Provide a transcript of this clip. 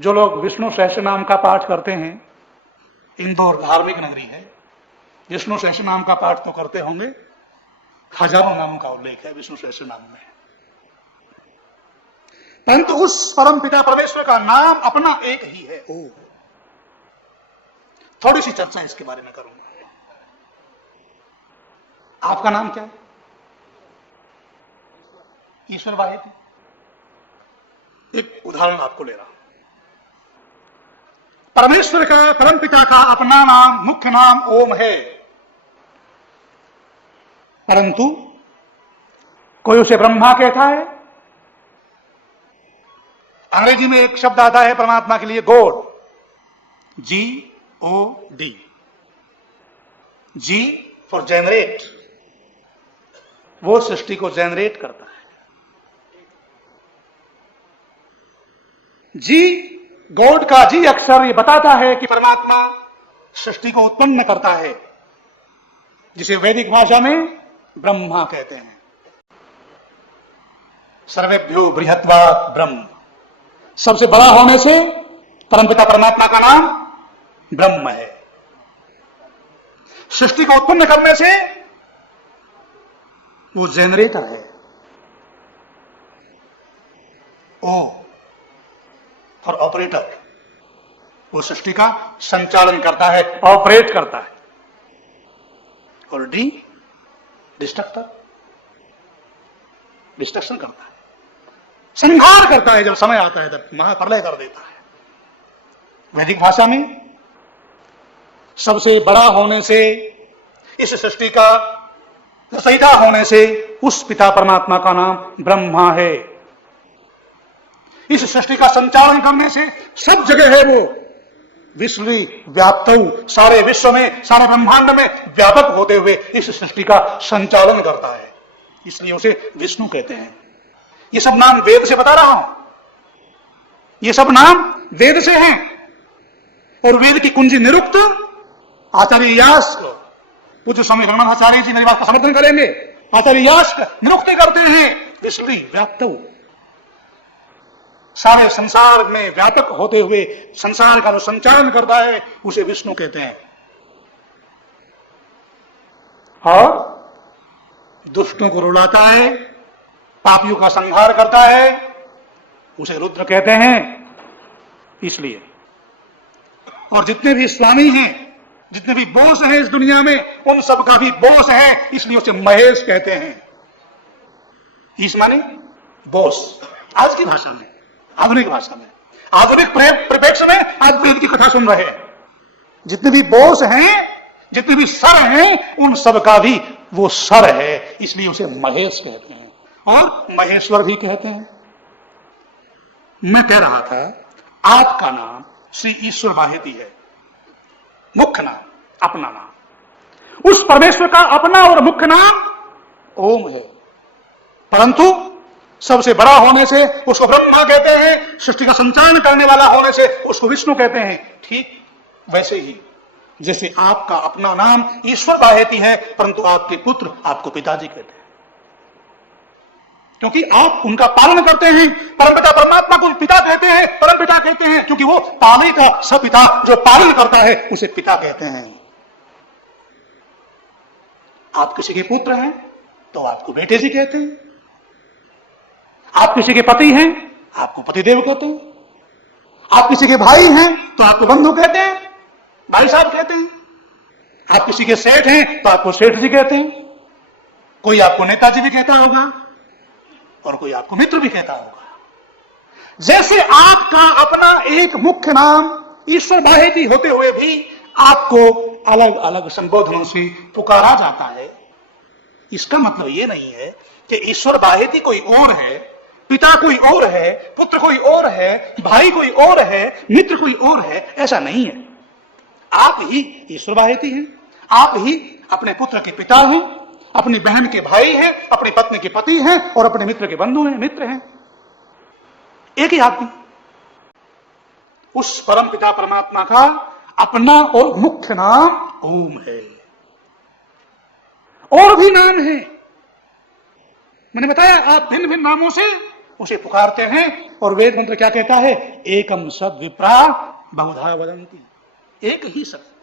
जो लोग विष्णु सहस्त्र नाम का पाठ करते हैं, इंदौर धार्मिक नगरी है, विष्णु सहस्त्र नाम का पाठ तो करते होंगे, हजारों नाम का उल्लेख है विष्णु सहस्त्र नाम में, परंतु उस परम पिता परमेश्वर का नाम अपना एक ही है, ओम। थोड़ी सी चर्चा इसके बारे में करूंगा। आपका नाम क्या है? ईश्वर वाहिद। एक उदाहरण आपको ले रहा हूं। परमेश्वर का, परम पिता का अपना नाम, मुख्य नाम ओम है, परंतु कोई उसे ब्रह्मा कहता है। अंग्रेजी में एक शब्द आता है परमात्मा के लिए, God, GOD, G for generate, वो सृष्टि को जनरेट करता है। जी, गॉड का जी अक्षर ये बताता है कि परमात्मा सृष्टि को उत्पन्न करता है, जिसे वैदिक भाषा में ब्रह्मा कहते हैं। सर्वेभ्यो बृहत्वात् ब्रह्म, सबसे बड़ा होने से परमपिता परमात्मा का नाम ब्रह्म है। सृष्टि को उत्पन्न करने से वो जनरेटर है। ओ फॉर ऑपरेटर, वो सृष्टि का संचालन करता है, ऑपरेट करता है। और डी डिस्ट्रक्टर, डिस्ट्रक्शन करता है, संहार करता है। जब समय आता है तब महाप्रलय कर देता है। वैदिक भाषा में सबसे बड़ा होने से, इस सृष्टि का रचयिता होने से, उस पिता परमात्मा का नाम ब्रह्मा है। इस सृष्टि का संचालन करने से, सब जगह है वो, विश्व व्याप्त, सारे विश्व में, सारे ब्रह्मांड में व्यापक होते हुए इस सृष्टि का संचालन करता है, इसलिए उसे विष्णु कहते हैं। ये सब नाम वेद से बता रहा हूं, ये सब नाम वेद से हैं। और वेद की कुंजी निरुक्त आचार्य यास्क, पूज्य स्वामी रघुनाथाचार्य जी मेरी बात का समर्थन करेंगे। आचार्य यास्क निरुक्ति करते हैं, विश्व व्याप्त, सारे संसार में व्यापक होते हुए संसार का जो संचालन करता है उसे विष्णु कहते हैं। और दुष्टों को रुलाता है, पापियों का संहार करता है, उसे रुद्र कहते हैं। इसलिए, और जितने भी स्वामी हैं, जितने भी बॉस हैं इस दुनिया में, उन सब का भी बॉस है, इसलिए उसे महेश कहते हैं। ईश माने बॉस, आज की भाषा में, आधुनिक भाषा में, आधुनिक परिप्रेक्ष्य में आज वेद की कथा सुन रहे हैं। जितने भी बॉस हैं, जितने भी सर हैं, उन सब का भी वो सर है, इसलिए उसे महेश कहते हैं, और महेश्वर भी कहते हैं। मैं कह रहा था, आपका नाम श्री ईश्वर वाहिदी है, मुख्य नाम, अपना नाम। उस परमेश्वर का अपना और मुख्य नाम ओम है, परंतु सबसे बड़ा होने से उसको ब्रह्मा कहते हैं, सृष्टि का संचालन करने वाला होने से उसको विष्णु कहते हैं। ठीक वैसे ही जैसे आपका अपना नाम ईश्वर वाहिदी है, परंतु आपके पुत्र आपको पिताजी कहते हैं, क्योंकि आप उनका पालन करते हैं। परमपिता परमात्मा को पिता कहते हैं, परम पिता कहते हैं, क्योंकि वो पाले का सपिता, जो पालन करता है उसे पिता कहते हैं। आप किसी के पुत्र हैं तो आपको बेटे जी कहते हैं, आप किसी के पति हैं आपको पतिदेव कहते हैं, आप किसी के भाई हैं तो आपको बंधु कहते हैं, भाई साहब कहते हैं, आप किसी के सेठ हैं तो आपको सेठ जी कहते हैं, कोई आपको नेताजी भी कहता होगा और कोई आपको मित्र भी कहता होगा। जैसे आपका अपना एक मुख्य नाम ईश्वर वाहिदी होते हुए भी आपको अलग अलग संबोधनों से पुकारा जाता है, इसका मतलब यह नहीं है कि ईश्वर वाहिदी कोई और है, पिता कोई और है, पुत्र कोई और है, भाई कोई और है, मित्र कोई और है, ऐसा नहीं है। आप ही ईश्वर वाहिदी हैं, आप ही अपने पुत्र के पिता हैं, अपनी बहन के भाई हैं, अपनी पत्नी के पति हैं, और अपने मित्र के बंधु हैं, मित्र हैं, एक ही आदमी। उस परम पिता परमात्मा का अपना और मुख्य नाम ओम है। और भी नाम है, मैंने बताया, आप भिन्न भिन्न नामों से उसे पुकारते हैं, और वेद मंत्र क्या कहता है? एकम सद विप्रा बहुधा वदंती, एक ही सत्य